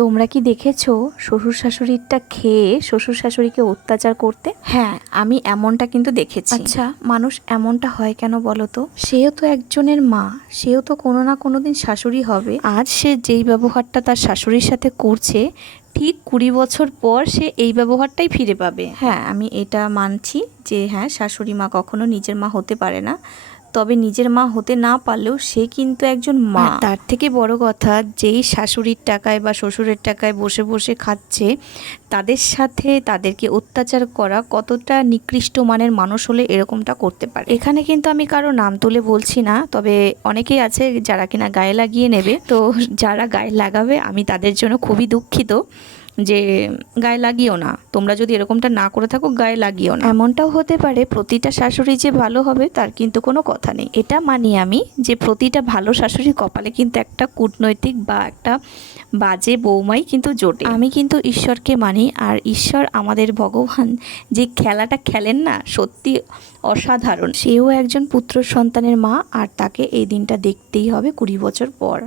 তোমরা কি দেখেছো শ্বশুর শাশুড়িরটা খেয়ে শ্বশুর শাশুড়িকে অত্যাচার করতে? হ্যাঁ, আমি এমনটা কিন্তু দেখেছি। আচ্ছা, মানুষ এমনটা হয় কেন বলো তো? সেও তো একজনের মা, সেও তো কোনো না কোনো দিন শাশুড়ি হবে। আজ সে যেই ব্যবহারটা তার শাশুড়ির সাথে করছে, ঠিক 20 বছর পর সে এই ব্যবহারটাই ফিরে পাবে। হ্যাঁ, আমি এটা মানছি যে হ্যাঁ, শাশুড়ি মা কখনো নিজের মা হতে পারে না। তবে নিজের মা হতে না পারলেও সে কিন্তু একজন মা। তার থেকে বড় কথা, যেই শাশুড়ির টাকায় বা শ্বশুরের টাকায় বসে বসে খাচ্ছে, তাদের সাথে তাদেরকে অত্যাচার করা কতটা নিকৃষ্ট মানের মানুষ হলে এরকমটা করতে পারে। এখানে কিন্তু আমি কারো নাম তুলে বলছি না, তবে অনেকেই আছে যারা কিনা গায়ে লাগিয়ে নেবে। তো যারা গায়ে লাগাবে আমি তাদের জন্য খুবই দুঃখিত যে গায়ে লাগিও না, তোমরা যদি এরকমটা না করে থাকো গায়ে লাগিও না। এমনটাও হতে পারে প্রতিটা শাশুড়ি যে ভালো হবে তার কিন্তু কোনো কথা নেই। এটা মানি আমি যে প্রতিটা ভালো শাশুড়ির কপালে কিন্তু একটা কূটনৈতিক বা একটা বাজে বৌমাই কিন্তু জোটে। আমি কিন্তু ঈশ্বরকে মানি, আর ঈশ্বর আমাদের ভগবান যে খেলাটা খেলেন না, সত্যি অসাধারণ। সেও একজন পুত্র সন্তানের মা, আর তাকে এই দিনটা দেখতেই হবে 20 বছর পর।